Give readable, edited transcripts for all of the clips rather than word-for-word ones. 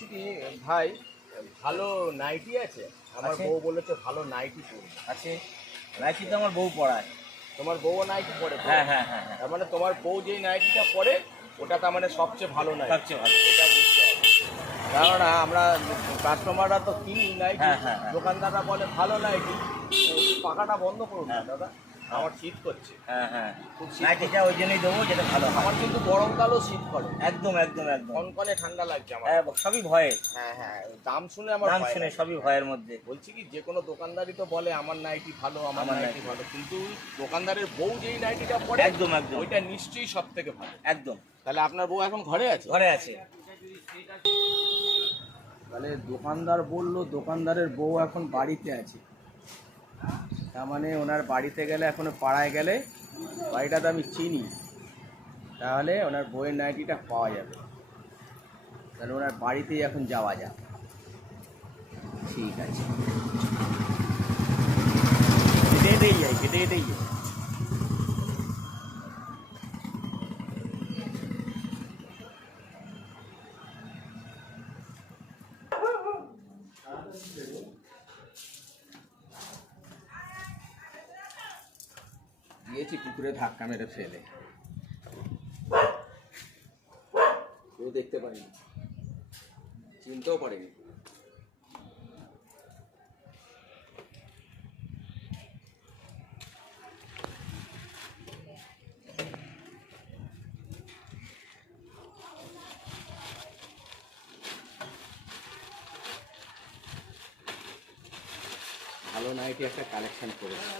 বলছি কি ভাই, ভালো নাইটি আছে? আমার আছে। বউ বলেছে ভালো নাইটি পরবে। আছে, নাইটি তো আমার বউ পড়ায়। তোমার বউও নাইটি পরে তো? হ্যাঁ হ্যাঁ হ্যাঁ হ্যাঁ, তার মানে তোমার বউ যেই নাইটিটা পরে ওটা তার মানে সবচেয়ে ভালো নাইটি। সবচেয়ে ভালো। এটা বুঝতে হবে, কারণ আমরা কাস্টমাররা তো কিনি নাইটি, হ্যাঁ, হ্যাঁ, হ্যাঁ। দোকানদাররা বলে ভালো নাইটি। পাখাটা বন্ধ করুন না হ্যাঁ। দাদা, আমার শীত করছে। হ্যাঁ হ্যাঁ, খুব শীত নাইটিটা ওই জন্যই দেবো যেটা ভালো হয়। আমার কিন্তু গরমকালও শীত করে, একদম একদম একদম। কনকনে ঠান্ডা লাগছে আমার। হ্যাঁ, সবই ভয়ে। হ্যাঁ হ্যাঁ, দাম শুনে আমার নাম ভয় শুনে লাগে। সবই ভয়ের মধ্যে। বলছি কি, যে কোনো দোকানদারই তো বলে আমার নাইটি ভালো, আমার আমার নাইটি নাইটি ভালো, কিন্তু দোকানদারের বউ যেই নাইটিটা পরে একদম একদম ওইটা নিশ্চয়ই সব থেকে ভালো। একদম। তাহলে আপনার বউ এখন ঘরে আছে? ঘরে আছে। তাহলে দোকানদার বললো দোকানদারের বউ এখন বাড়িতে আছে, তার মানে ওনার বাড়িতে গেলে, এখন পাড়ায় গেলে, বাড়িটা তো আমি চিনি, তাহলে ওনার বউয়ের নাইটিটা পাওয়া যাবে। তাহলে ওনার বাড়িতেই এখন যাওয়া যাক। ঠিক আছে, হেঁটে হেঁটেই যাই, হেঁটে হেঁটেই যাই। গিয়েছি পুকুরে ধাক্কা মেরে ফেলে, কেউ দেখতে পারিনি, চিনতেও পারিনি। ভালো নাইটি একটা কালেকশন করেছি।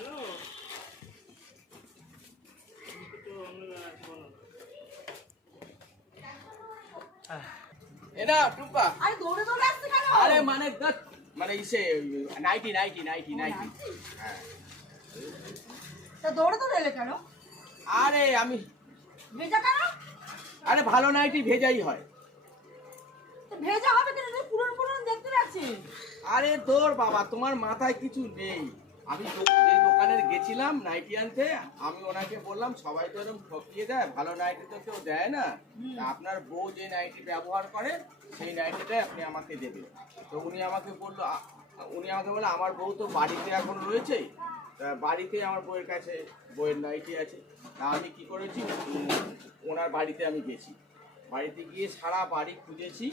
এনা টুম্পা, আরে দৌড়ে দৌড়ে আসছে কেন? আরে মানে মানে ইসে নাইটি নাইটি নাইটি নাইটি। হ্যাঁ, তা দৌড়ে দৌড়ে এলে কেন? আরে আমি, ভেজা কেন? আরে ভালো নাইটি ভেজাই হয়। তো ভেজা হবে কেন? তুমি পুরন পুরন দেখতে পাচ্ছি। আরে তোর বাবা, তোমার মাথায় কিছু নেই। আমি যে দোকানের গেছিলাম নাইটি আনতে, আমি ওনাকে বললাম সবাই তো এরকম ঠকিয়ে দেয়, ভালো নাইটি তো কেউ দেয় না, তা আপনার বউ যে নাইটি ব্যবহার করে সেই নাইটিটাই আপনি আমাকে দেবেন। তো উনি আমাকে বললো, আমার বউ তো বাড়িতে এখন রয়েছে, তা বাড়িতে আমার বউয়ের কাছে বউয়ের নাইটি আছে। তা আমি কি করেছি, ওনার বাড়িতে আমি গেছি, বাড়িতে গিয়ে সারা বাড়ি খুঁজেছি,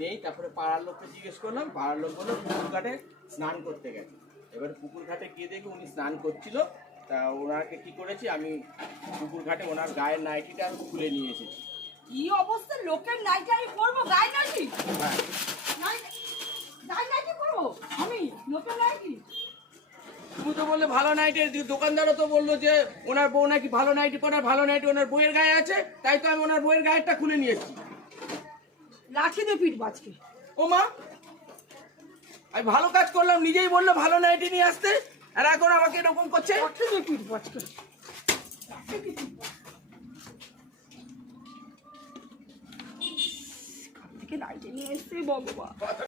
নেই। তারপরে পাড়ার লোককে জিজ্ঞেস করলাম, পাড়ার লোক বললো পুকুর ঘাটে স্নান করতে গেছে। এবার পুকুর ঘাটে গিয়ে দেখি উনি স্নান করছিল, তা ওনাকে কি করেছি, আমি পুকুর ঘাটে ওনার গায়ের নাইটিটা আমি খুলে নিয়ে এসেছি। কি অবস্থা, লোকের নাইটি আমি পরবো? গায়ে নাইটি? হ্যাঁ, গায়ে নাইটি পরবো আমি? লোকের নাইটি? তুমি তো বললে ভালো নাইটি, দোকানদারও তো বললো যে ওনার বউ নাকি ভালো নাইটি পরে, ভালো নাইটি ওনার বইয়ের গায়ে আছে, তাই তো আমি ওনার বইয়ের গায়েরটা খুলে নিয়ে এসেছি। লাঠি দিয়ে পিট বাজকে। ও মা, আমি ভালো কাজ করলাম, নিজেই বললো ভালো নাইটি নিয়ে আসতে, আর এখন আমাকে এরকম করছে। লাঠি দিয়ে পিট বাজকে। থেকে নাইটি নিয়ে এসছে বাবা।